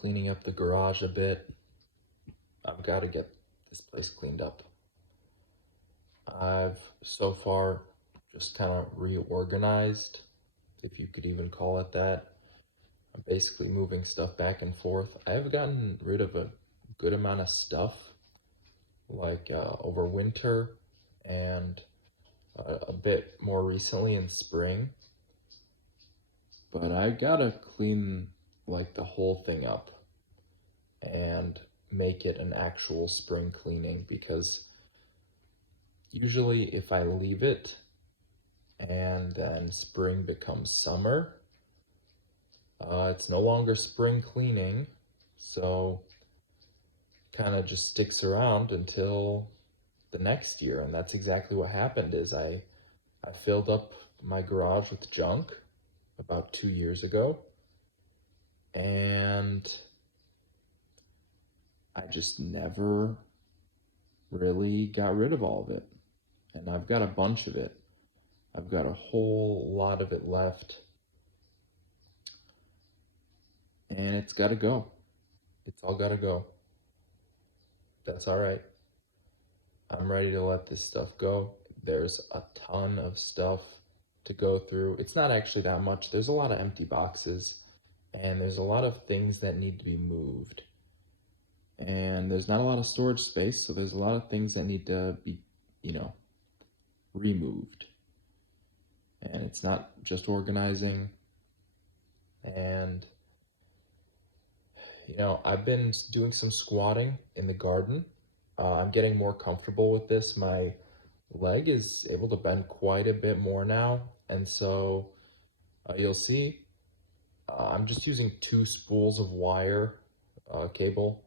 cleaning up the garage a bit. I've got to get this place cleaned up. I've so far just kind of reorganized, if you could even call it that. I'm basically moving stuff back and forth. I have gotten rid of a good amount of stuff, like over winter and a bit more recently in spring. But I gotta clean like the whole thing up and make it an actual spring cleaning, because usually if I leave it and then spring becomes summer, it's no longer spring cleaning, so kind of just sticks around until the next year. And that's exactly what happened. Is I filled up my garage with junk about 2 years ago, and I just never really got rid of all of it. And I've got a bunch of it. I've got a whole lot of it left, and it's got to go. It's all got to go. That's all right. I'm ready to let this stuff go. There's a ton of stuff to go through. It's not actually that much. There's a lot of empty boxes, and there's a lot of things that need to be moved. And there's not a lot of storage space, so there's a lot of things that need to be, removed. And it's not just organizing. And, I've been doing some squatting in the garden. I'm getting more comfortable with this. My leg is able to bend quite a bit more now. And so you'll see I'm just using 2 spools of wire cable.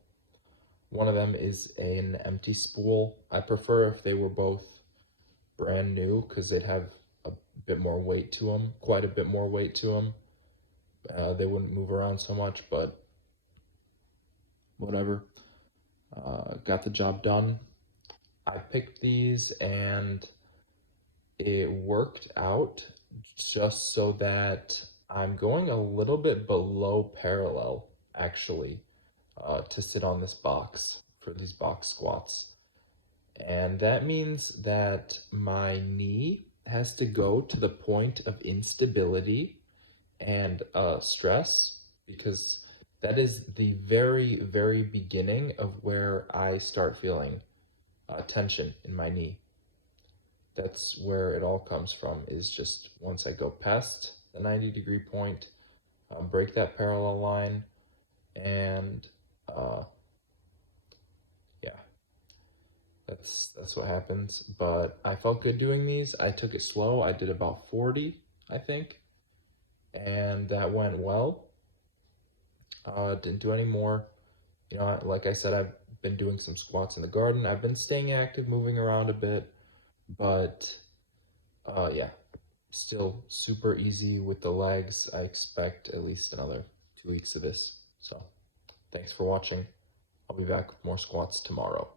One of them is an empty spool. I prefer if they were both brand new, because they'd have a bit more weight to them, quite a bit more weight to them. They wouldn't move around so much, but whatever. Got the job done. I picked these and it worked out just so that I'm going a little bit below parallel, actually, to sit on this box for these box squats. And that means that my knee has to go to the point of instability and stress, because that is the very, very beginning of where I start feeling tension in my knee. That's where it all comes from, is just once I go past the 90-degree point, break that parallel line, and yeah, that's what happens. But I felt good doing these. I took it slow. I did about 40, I think, and that went well. Didn't do any more. Like I said, I've been doing some squats in the garden. I've been staying active, moving around a bit, but yeah, still super easy with the legs. I expect at least another 2 weeks of this. So thanks for watching. I'll be back with more squats tomorrow.